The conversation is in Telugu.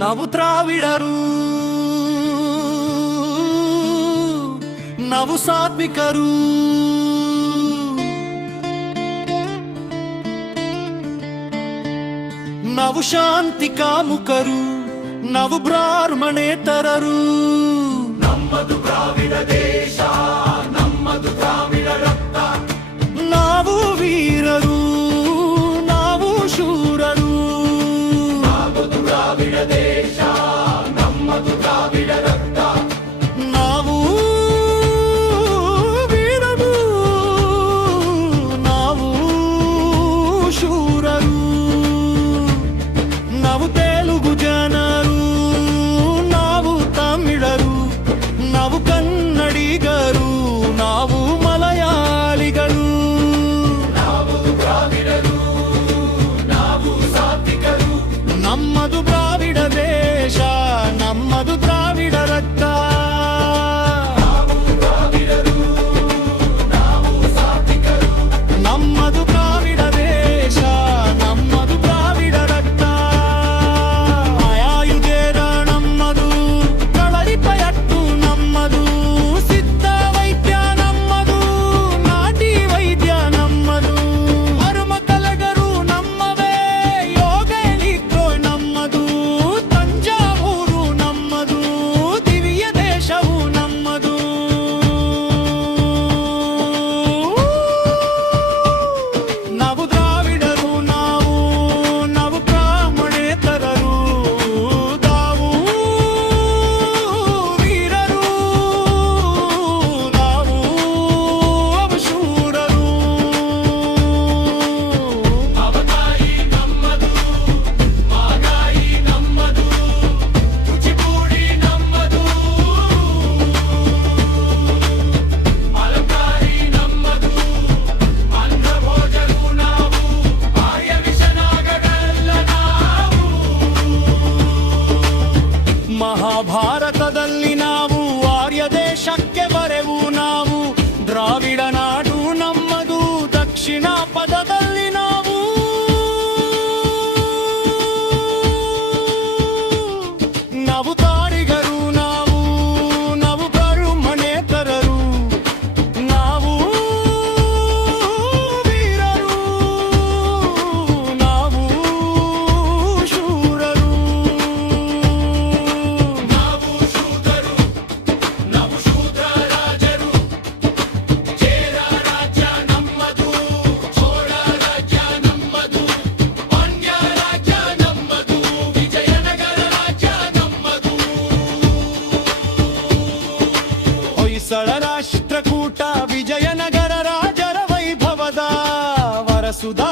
నవ్వు త్రావిడరు. నవ్వు సాత్వికరు. నవ్వు శాంతి కాముకరు. నవు బ్రాహ్మణేతరరు. నమ్మదు ద్రావిడ దేశా. ಮಹಾಭಾರತದಲ್ಲಿ ನಾವು ಆರ್ಯ ದೇಶಕ್ಕೆ ಬರೆವು ನಾವು. ದ್ರಾವಿಡ ನಾಡು ನಮ್ಮದು ದಕ್ಷಿಣ ಪದದಲ್ಲಿ ನಾವು. ನಾವು ತಾರಿಗರು braço da